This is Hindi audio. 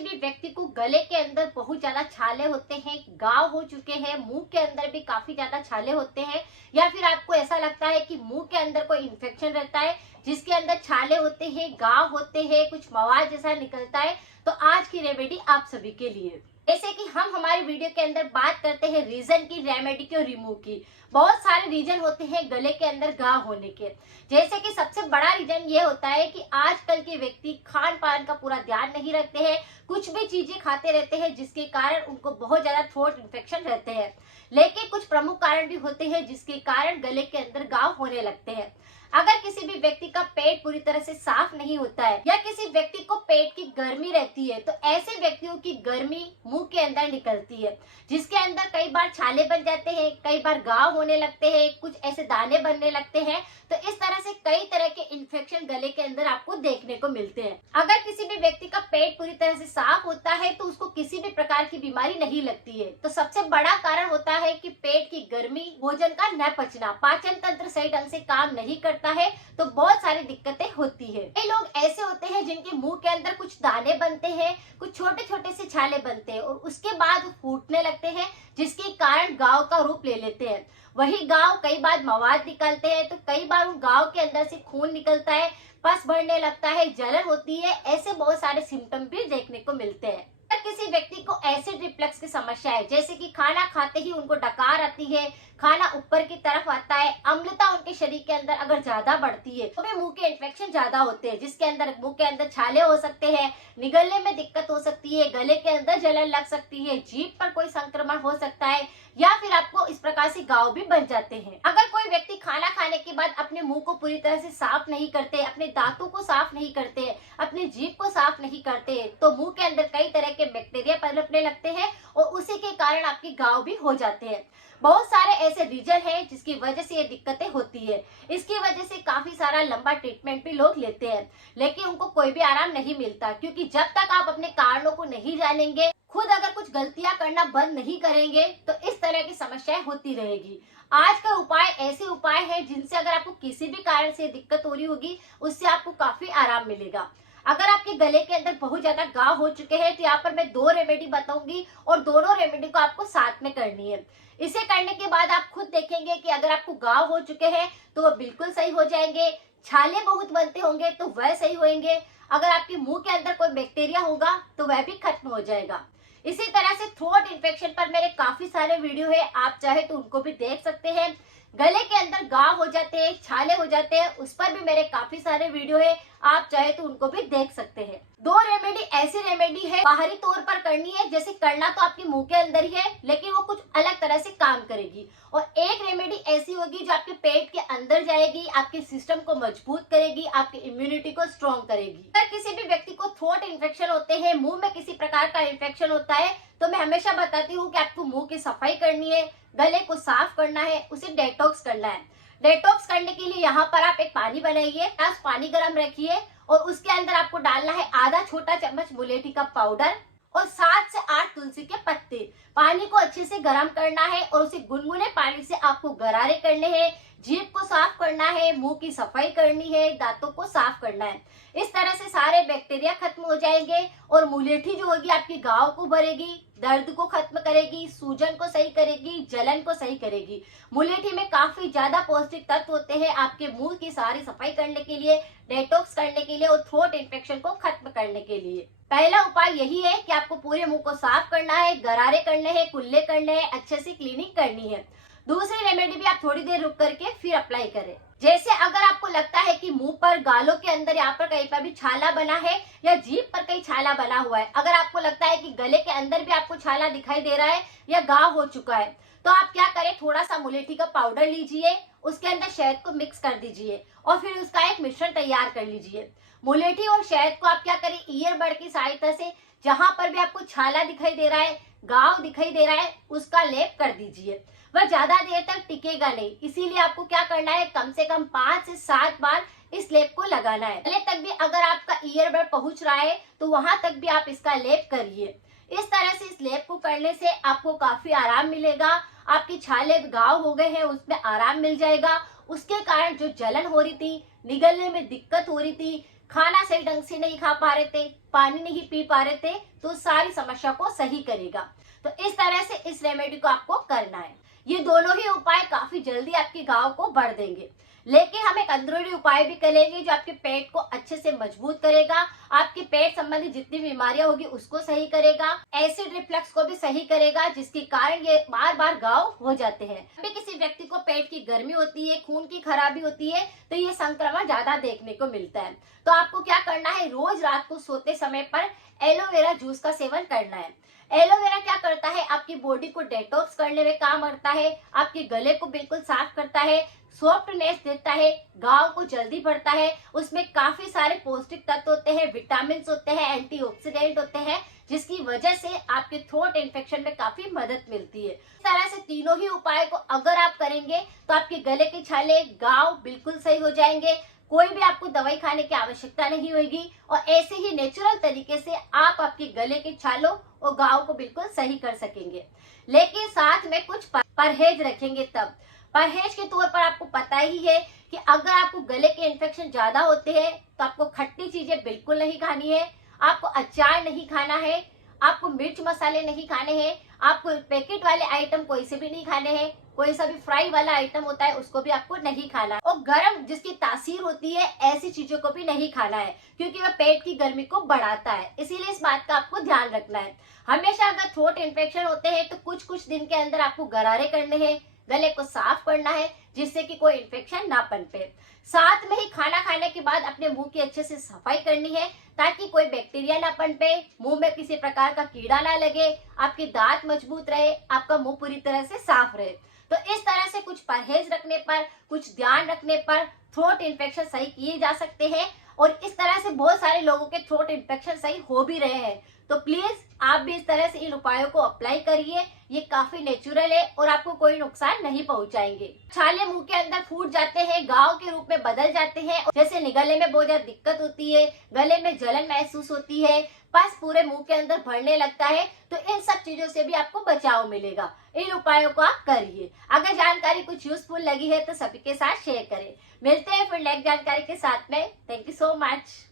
भी व्यक्ति को गले के अंदर बहुत ज्यादा छाले होते हैं, घाव हो चुके हैं, मुंह के अंदर भी काफी ज्यादा छाले होते हैं, या फिर आपको ऐसा लगता है कि मुंह के अंदर कोई इन्फेक्शन रहता है जिसके अंदर छाले होते हैं, घाव होते हैं, कुछ मवाद जैसा निकलता है, तो आज की रेमेडी आप सभी के लिए। जैसे कि हम हमारी वीडियो के अंदर बात करते हैं रीजन की, रेमेडी की और रिमूव की। बहुत सारे रीजन होते हैं गले के अंदर घाव होने के। जैसे कि सबसे बड़ा रीजन ये होता है कि आजकल के व्यक्ति खान पान का पूरा ध्यान नहीं रखते हैं, कुछ भी चीजें खाते रहते हैं जिसके कारण उनको बहुत ज्यादा थ्रोट इन्फेक्शन रहते हैं। लेकिन कुछ प्रमुख कारण भी होते हैं जिसके कारण गले के अंदर घाव होने लगते हैं। अगर किसी भी व्यक्ति का पेट पूरी तरह से साफ नहीं होता है या किसी व्यक्ति को पेट की गर्मी रहती है, तो ऐसे व्यक्तियों की गर्मी मुंह के अंदर निकलती है, जिसके अंदर कई बार छाले बन जाते हैं, कई बार घाव होने लगते हैं, कुछ ऐसे दाने बनने लगते हैं। तो इस तरह से कई तरह के इन्फेक्शन गले के अंदर आपको देखने को मिलते हैं। अगर किसी भी व्यक्ति का पेट पूरी तरह से साफ होता है तो उसको किसी भी प्रकार की बीमारी नहीं लगती है। तो सबसे बड़ा कारण होता है कि पेट की गर्मी, भोजन का न पचना, पाचन तंत्र सही ढंग से काम नहीं करता है, तो बहुत सारी दिक्कतें होती है। कई लोग ऐसे होते हैं जिनके मुंह के अंदर कुछ दाने बनते हैं, कुछ छोटे छोटे से छाले बनते हैं और उसके बाद वो फूटने लगते हैं, जिसके कारण घाव का रूप ले लेते हैं। वही घाव कई बार मवाद निकलते हैं, तो कई बार उन घाव के अंदर से खून निकलता है, पस भरने लगता है, जलन होती है। ऐसे बहुत सारे सिम्टम भी देखने को मिलते हैं। अगर किसी व्यक्ति को एसिड रिफ्लक्स की समस्या है, जैसे कि खाना खाते ही उनको डकार आती है, खाना ऊपर की तरफ आता है, अम्लता उनके शरीर के अंदर अगर ज्यादा बढ़ती है, तो भी मुंह के इन्फेक्शन ज्यादा होते हैं, जिसके अंदर मुंह के अंदर छाले हो सकते हैं, निगलने में दिक्कत हो सकती है, गले के अंदर जलन लग सकती है, जीभ पर कोई संक्रमण हो सकता है, या फिर आपको इस प्रकार से घाव भी बन जाते हैं। अगर कोई व्यक्ति खाना खाने के बाद अपने मुंह को पूरी तरह से साफ नहीं करते, अपने दांतों को साफ नहीं करते, अपनी जीभ को साफ नहीं करते, तो मुंह के अंदर कई तरह के बैक्टीरिया पनपने लगते हैं और उसी के कारण आपके घाव भी हो जाते हैं। बहुत सारे ऐसे रीजन हैं जिसकी वजह से ये दिक्कतें होती है। इसकी वजह से काफी सारा लंबा ट्रीटमेंट भी लोग लेते हैं, लेकिन उनको कोई भी आराम नहीं मिलता, क्योंकि जब तक आप अपने कारणों को नहीं जानेंगे, खुद अगर कुछ गलतियां करना बंद नहीं करेंगे, तो इस तरह की समस्याएं होती रहेगी। आज का उपाय ऐसे उपाय है जिनसे अगर आपको किसी भी कारण से दिक्कत हो रही होगी, उससे आपको काफी आराम मिलेगा। अगर आपके गले के अंदर बहुत ज्यादा घाव हो चुके हैं, तो यहाँ पर मैं 2 रेमेडी बताऊंगी और दोनों रेमेडी को आपको साथ में करनी है। इसे करने के बाद आप खुद देखेंगे कि अगर आपको घाव हो चुके हैं तो वो बिल्कुल सही हो जाएंगे, छाले बहुत बनते होंगे तो वह सही होंगे, अगर आपके मुंह के अंदर कोई बैक्टीरिया होगा तो वह भी खत्म हो जाएगा। इसी तरह से थ्रोट इन्फेक्शन पर मेरे काफी सारे वीडियो है, आप चाहे तो उनको भी देख सकते हैं। गले के अंदर घाव हो जाते हैं, छाले हो जाते हैं, उस पर भी मेरे काफी सारे वीडियो है, आप चाहे तो उनको भी देख सकते हैं। 2 रेमेडी ऐसी रेमेडी है, बाहरी तौर पर करनी है, जैसे करना तो आपके मुंह के अंदर ही है, लेकिन वो कुछ अलग तरह से काम करेगी। और एक रेमेडी ऐसी होगी जो आपके पेट के अंदर जाएगी, आपके सिस्टम को मजबूत करेगी, आपकी इम्यूनिटी को स्ट्रॉन्ग करेगी। अगर किसी भी व्यक्ति को थ्रोट इन्फेक्शन होते हैं, मुंह में किसी प्रकार का इन्फेक्शन होता है, तो मैं हमेशा बताती हूँ कि आपको मुंह की सफाई करनी है, गले को साफ करना है, उसे डेटॉक्स करना है। डेटॉक्स करने के लिए यहाँ पर आप एक पानी बनाइए, ग्लास पानी गर्म रखिए और उसके अंदर आपको डालना है आधा छोटा चम्मच मुलेठी का पाउडर और 7 से 8 तुलसी के पत्ते। पानी को अच्छे से गर्म करना है और उसे गुनगुने पानी से आपको गरारे करने हैं, जीभ को साफ करना है, मुंह की सफाई करनी है, दांतों को साफ करना है। इस तरह से सारे बैक्टीरिया खत्म हो जाएंगे और मुलेठी जो होगी आपके घाव को भरेगी, दर्द को खत्म करेगी, सूजन को सही करेगी, जलन को सही करेगी। मुलेठी में काफी ज्यादा पौष्टिक तत्व होते हैं आपके मुंह की सारी सफाई करने के लिए, डेटॉक्स करने के लिए और थ्रोट इन्फेक्शन को खत्म करने के लिए। पहला उपाय यही है कि आपको पूरे मुंह को साफ करना है, गरारे करने हैं, कुल्ले करने हैं, अच्छे से क्लीनिंग करनी है। दूसरी रेमेडी भी आप थोड़ी देर रुक करके फिर अप्लाई करें। जैसे अगर आपको लगता है कि मुंह पर, गालों के अंदर यहाँ पर कहीं पर भी छाला बना है या जीभ पर कहीं छाला बना हुआ है, अगर आपको लगता है कि गले के अंदर भी आपको छाला दिखाई दे रहा है या घाव हो चुका है, तो आप क्या करें, थोड़ा सा मुलेठी का पाउडर लीजिए, उसके अंदर शहद को मिक्स कर दीजिए और फिर उसका एक मिश्रण तैयार कर लीजिए। मुलेठी और शहद को आप क्या करें, ईयरबड की सहायता से जहां पर भी आपको छाला दिखाई दे रहा है, घाव दिखाई दे रहा है, उसका लेप कर दीजिए। वह ज्यादा देर तक टिकेगा नहीं, इसीलिए आपको क्या करना है, कम से कम 5 से 7 बार इस लेप को लगाना है। गले तक भी अगर आपका ईयरबड पहुंच रहा है तो वहां तक भी आप इसका लेप करिए। इस तरह से इस लेप को करने से आपको काफी आराम मिलेगा। आपकी छाले घाव हो गए हैं उसमें आराम मिल जाएगा। उसके कारण जो जलन हो रही थी, निगलने में दिक्कत हो रही थी, खाना सही ढंग से नहीं खा पा रहे थे, पानी नहीं पी पा रहे थे, तो सारी समस्या को सही करेगा। तो इस तरह से इस रेमेडी को आपको करना है। ये दोनों ही उपाय काफी जल्दी आपकी घाव को भर देंगे। लेकिन हम एक अंदरूनी उपाय भी करेंगे जो आपके पेट को अच्छे से मजबूत करेगा, आपके पेट संबंधी जितनी बीमारियां होगी उसको सही करेगा, एसिड रिफ्लक्स को भी सही करेगा, जिसके कारण ये बार बार घाव हो जाते हैं। अभी किसी व्यक्ति को पेट की गर्मी होती है, खून की खराबी होती है, तो ये संक्रमण ज्यादा देखने को मिलता है। तो आपको क्या करना है, रोज रात को सोते समय पर एलोवेरा जूस का सेवन करना है। एलोवेरा क्या करता है, आपकी बॉडी को डिटॉक्स करने में काम करता है, आपके गले को बिल्कुल साफ करता है, सॉफ्टनेस देता है, घाव को जल्दी भरता है। उसमें काफी सारे पौष्टिक तत्व होते हैं, विटामिन होते हैं, एंटीऑक्सीडेंट होते हैं, जिसकी वजह से आपके थ्रोट इन्फेक्शन में काफी मदद मिलती है। इस तरह से तीनों ही उपाय को अगर आप करेंगे तो आपके गले के छाले, घाव बिल्कुल सही हो जाएंगे। कोई भी आपको दवाई खाने की आवश्यकता नहीं होगी और ऐसे ही नेचुरल तरीके से आप आपके गले के छालों और घाव को बिल्कुल सही कर सकेंगे। लेकिन साथ में कुछ परहेज रखेंगे। तब परहेज के तौर पर आपको पता ही है कि अगर आपको गले के इन्फेक्शन ज्यादा होते हैं तो आपको खट्टी चीजें बिल्कुल नहीं खानी है, आपको अचार नहीं खाना है, आपको मिर्च मसाले नहीं खाने हैं, आपको पैकेट वाले आइटम कोई से भी नहीं खाने हैं, कोई सा भी फ्राई वाला आइटम होता है उसको भी आपको नहीं खाना है, और गर्म जिसकी तासीर होती है ऐसी चीजों को भी नहीं खाना है, क्योंकि वह पेट की गर्मी को बढ़ाता है। इसीलिए इस बात का आपको ध्यान रखना है। हमेशा अगर थ्रोट इन्फेक्शन होते हैं तो कुछ कुछ दिन के अंदर आपको गरारे करने हैं, गले को साफ करना है, जिससे कि कोई इन्फेक्शन ना पनपे। साथ में ही खाना खाने के बाद अपने मुंह की अच्छे से सफाई करनी है, ताकि कोई बैक्टीरिया ना पनपे, मुंह में किसी प्रकार का कीड़ा ना लगे, आपके दांत मजबूत रहे, आपका मुंह पूरी तरह से साफ रहे। तो इस तरह से कुछ परहेज रखने पर, कुछ ध्यान रखने पर थ्रोट इन्फेक्शन सही किए जा सकते हैं, और इस तरह से बहुत सारे लोगों के थ्रोट इन्फेक्शन सही हो भी रहे हैं। तो प्लीज आप भी इस तरह से इन उपायों को अप्लाई करिए, ये काफी नेचुरल है और आपको कोई नुकसान नहीं पहुंचाएंगे। छाले मुंह के अंदर फूट जाते हैं, घाव के रूप में बदल जाते हैं, जैसे निगलने में बहुत ज्यादा दिक्कत होती है, गले में जलन महसूस होती है, पस पूरे मुंह के अंदर भरने लगता है, तो इन सब चीजों से भी आपको बचाव मिलेगा। इन उपायों को आप करिए। अगर जानकारी कुछ यूजफुल लगी है तो सभी के साथ शेयर करें। मिलते हैं फिर नेक्स्ट जानकारी के साथ में। Thank you so much.